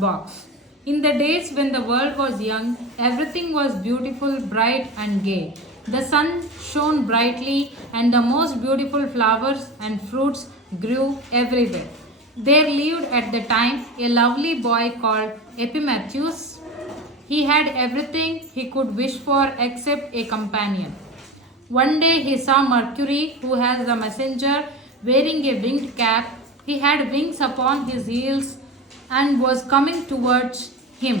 box. In the days when the world was young, everything was beautiful, bright, and gay. The sun shone brightly, and the most beautiful flowers and fruits grew everywhere. There lived at the time a lovely boy called Epimetheus. He had everything he could wish for except a companion. One day he saw Mercury, who was a messenger, wearing a winged cap. He had wings upon his heels and was coming towards him.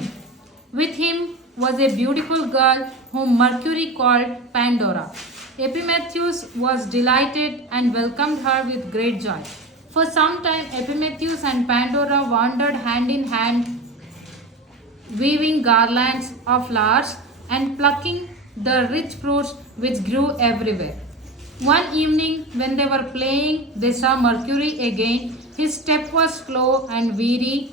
With him was a beautiful girl whom Mercury called Pandora. Epimetheus was delighted and welcomed her with great joy. For some time, Epimetheus and Pandora wandered hand in hand, weaving garlands of flowers and plucking the rich fruits which grew everywhere. One evening, when they were playing, they saw Mercury again. His step was slow and weary.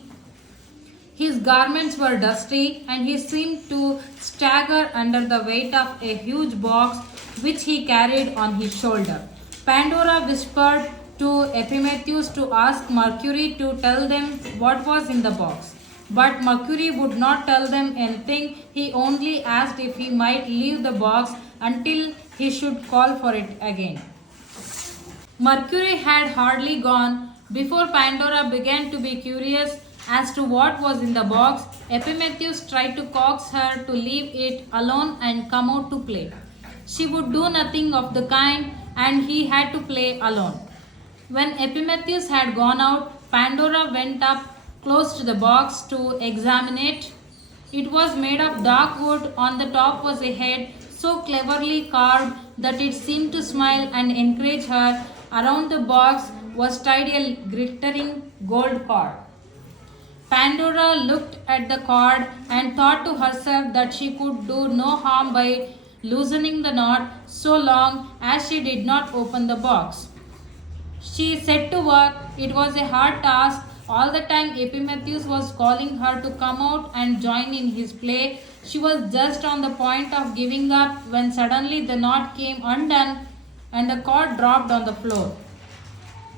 His garments were dusty, and he seemed to stagger under the weight of a huge box which he carried on his shoulder. Pandora whispered to Epimetheus to ask Mercury to tell them what was in the box. But Mercury would not tell them anything. He only asked if he might leave the box until he should call for it again. Mercury had hardly gone before Pandora began to be curious as to what was in the box. Epimetheus tried to coax her to leave it alone and come out to play. She would do nothing of the kind, and he had to play alone. When Epimetheus had gone out, Pandora went up close to the box to examine it. It was made of dark wood. On the top was a head so cleverly carved that it seemed to smile and encourage her. Around the box was tied a glittering gold cord. Pandora looked at the cord and thought to herself that she could do no harm by loosening the knot so long as she did not open the box. She set to work. It was a hard task. All the time Epimetheus was calling her to come out and join in his play. She was just on the point of giving up when suddenly the knot came undone and the cord dropped on the floor.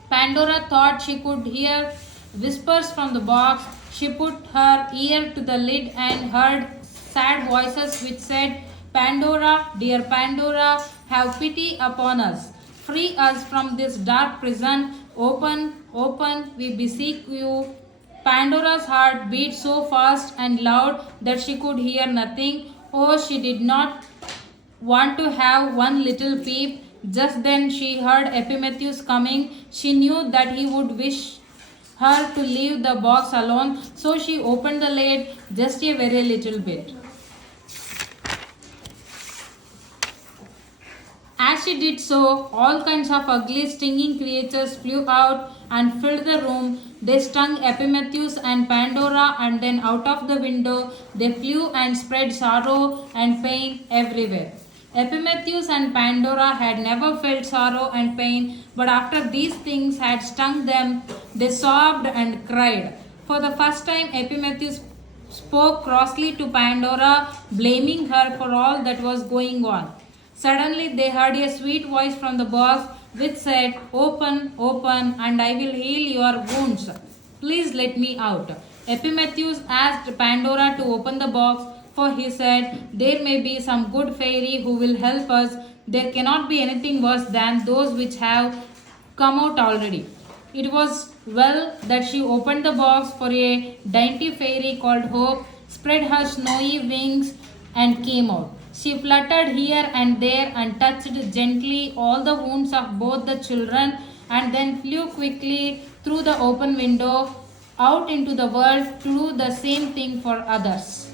Pandora thought she could hear whispers from the box. She put her ear to the lid and heard sad voices which said, Pandora, dear Pandora, have pity upon us. Free us from this dark prison. Open, open, we beseech you. Pandora's heart beat so fast and loud that she could hear nothing. Oh, she did not want to have one little peep. Just then she heard Epimetheus coming. She knew that he would wish her to leave the box alone, so she opened the lid just a very little bit. As she did so, all kinds of ugly stinging creatures flew out and filled the room. They stung Epimetheus and Pandora, and then out of the window they flew and spread sorrow and pain everywhere. Epimetheus and Pandora had never felt sorrow and pain, but after these things had stung them, they sobbed and cried. For the first time, Epimetheus spoke crossly to Pandora, blaming her for all that was going on. Suddenly they heard a sweet voice from the box which said, Open, open, and I will heal your wounds. Please let me out. Epimetheus asked Pandora to open the box, for he said, There may be some good fairy who will help us. There cannot be anything worse than those which have come out already. It was well that she opened the box, for a dainty fairy called Hope spread her snowy wings and came out. She fluttered here and there and touched gently all the wounds of both the children, and then flew quickly through the open window out into the world to do the same thing for others.